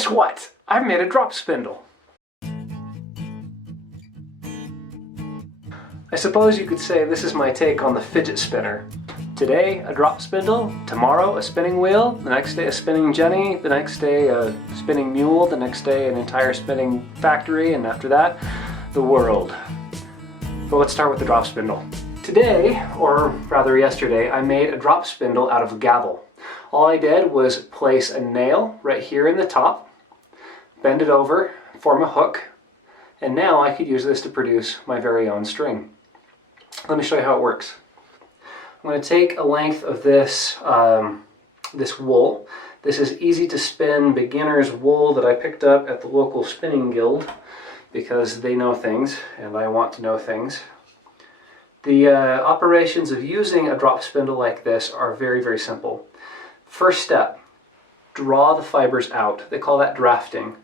Guess what? I've made a drop spindle. I suppose you could say this is my take on the fidget spinner. Today, a drop spindle, tomorrow a spinning wheel, the next day a spinning jenny, the next day a spinning mule, the next day an entire spinning factory, and after that, the world. But let's start with the drop spindle. Today, or rather yesterday, I made a drop spindle out of Gavel. All I did was place a nail right here in the top, bend it over, form a hook, and now I could use this to produce my very own string. Let me show you how it works. I'm going to take a length of this, this wool. This is easy to spin beginner's wool that I picked up at the local spinning guild because they know things and I want to know things. The operations of using a drop spindle like this are very, very simple. First step, draw the fibers out. They call that drafting.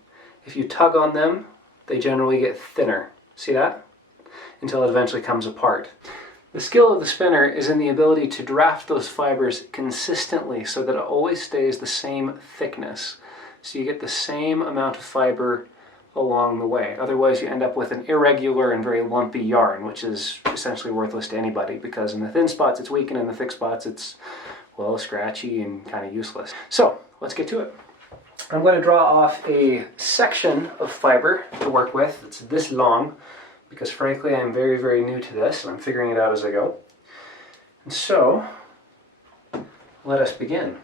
If you tug on them, they generally get thinner. See that? Until it eventually comes apart. The skill of the spinner is in the ability to draft those fibers consistently so that it always stays the same thickness. So you get the same amount of fiber along the way. Otherwise you end up with an irregular and very lumpy yarn, which is essentially worthless to anybody because in the thin spots it's weak and in the thick spots it's, well, scratchy and kind of useless. So let's get to it. I'm going to draw off a section of fiber to work with. It's this long because frankly I'm very, very new to this and I'm figuring it out as I go. And so let us begin.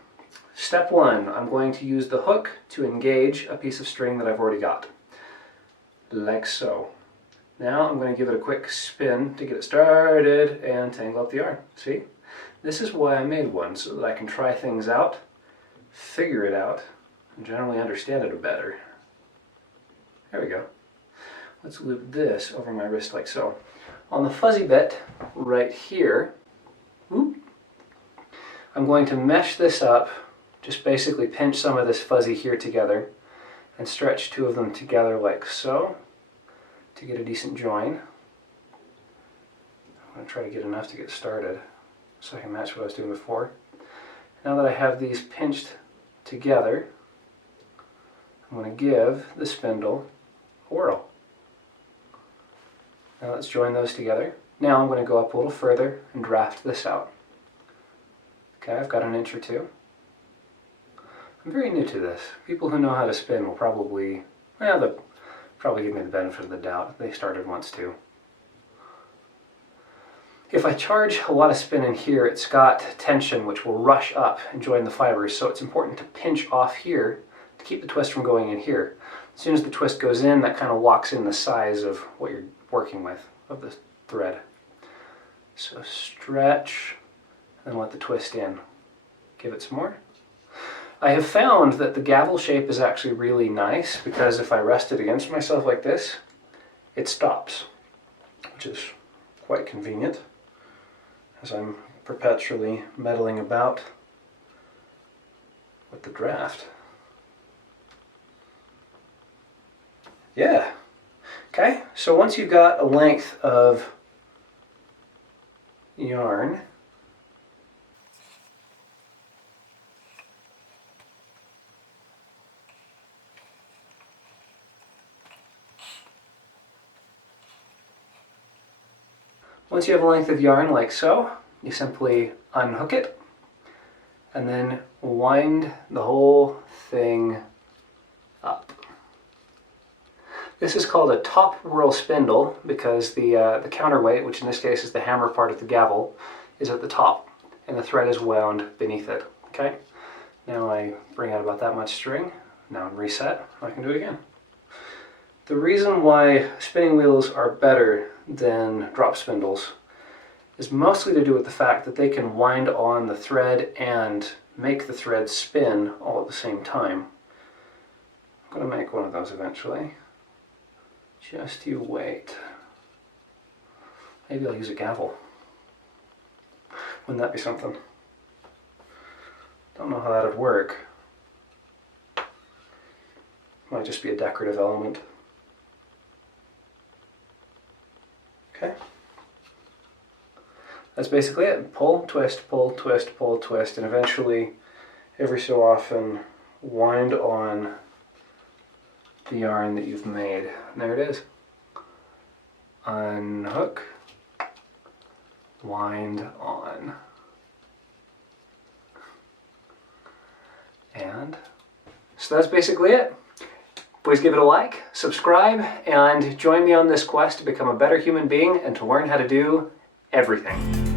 Step one, I'm going to use the hook to engage a piece of string that I've already got. Like so. Now I'm going to give it a quick spin to get it started and tangle up the yarn. See? This is why I made one, so that I can try things out, figure it out, and generally understand it better. There we go. Let's loop this over my wrist like so. On the fuzzy bit right here, I'm going to mesh this up, just basically pinch some of this fuzzy here together and stretch two of them together like so to get a decent join. I'm going to try to get enough to get started so I can match what I was doing before. Now that I have these pinched together, I'm going to give the spindle a whirl. Now let's join those together. Now I'm going to go up a little further and draft this out. Okay, I've got an inch or two. I'm very new to this. People who know how to spin will probably, well, they'll probably give me the benefit of the doubt. They started once too. If I charge a lot of spin in here, it's got tension which will rush up and join the fibers, so it's important to pinch off here to keep the twist from going in here. As soon as the twist goes in, that kind of locks in the size of what you're working with, of the thread. So stretch, and then let the twist in. Give it some more. I have found that the gavel shape is actually really nice because if I rest it against myself like this, it stops, which is quite convenient as I'm perpetually meddling about with the draft. Yeah. Okay, so once you've got a length of yarn, once you have a length of yarn like so, you simply unhook it and then wind the whole thing up. This is called a top whirl spindle because the counterweight, which in this case is the hammer part of the gavel, is at the top and the thread is wound beneath it. Okay? Now I bring out about that much string, now reset, I can do it again. The reason why spinning wheels are better than drop spindles is mostly to do with the fact that they can wind on the thread and make the thread spin all at the same time. I'm going to make one of those eventually. Just you wait. Maybe I'll use a gavel. Wouldn't that be something? Don't know how that would work. Might just be a decorative element. Okay. That's basically it. Pull, twist, pull, twist, pull, twist, and eventually, every so often, wind on the yarn that you've made. There it is. Unhook, wind on. And so that's basically it. Please give it a like, subscribe, and join me on this quest to become a better human being and to learn how to do everything.